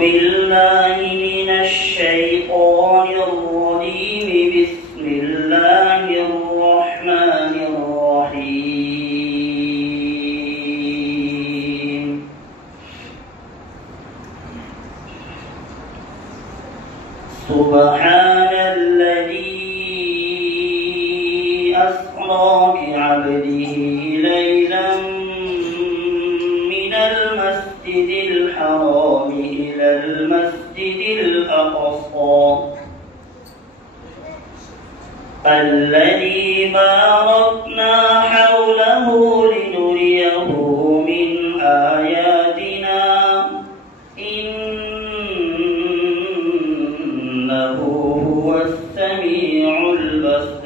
بالله من الشيطان الرجيم. بسم الله الرحمن الرحيم. سبحان الذي أسرى بعبده ليلا من المسجد الحرام إلى المسجد الأقصى الذي باركنا حوله لنريه من آياتنا إنه هو السميع البصير.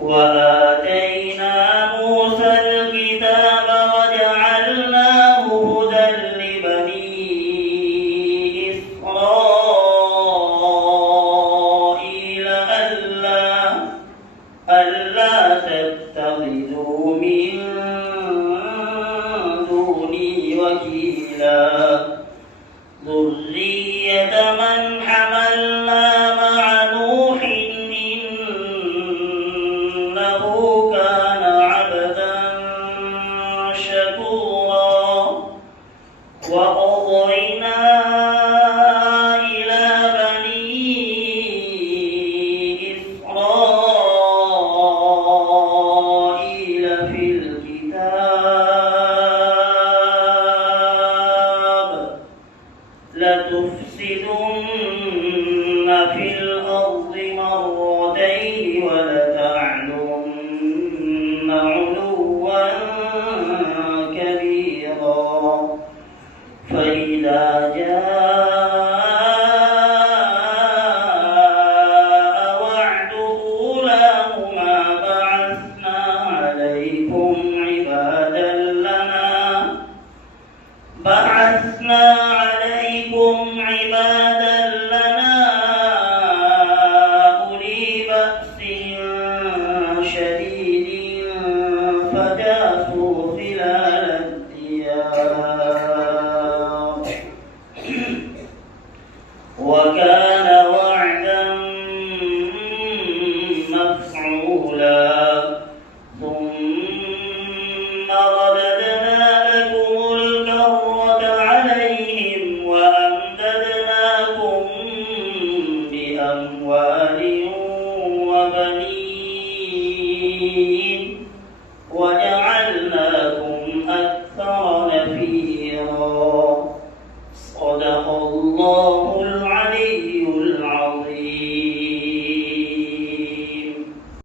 وآتينا موسى الكتاب وجعلناه هدى لبني إسرائيل ألا تتخذوا من دوني وكيلا ذرية من حملنا مع نوح إنه كان عبدا شكورا. وقضينا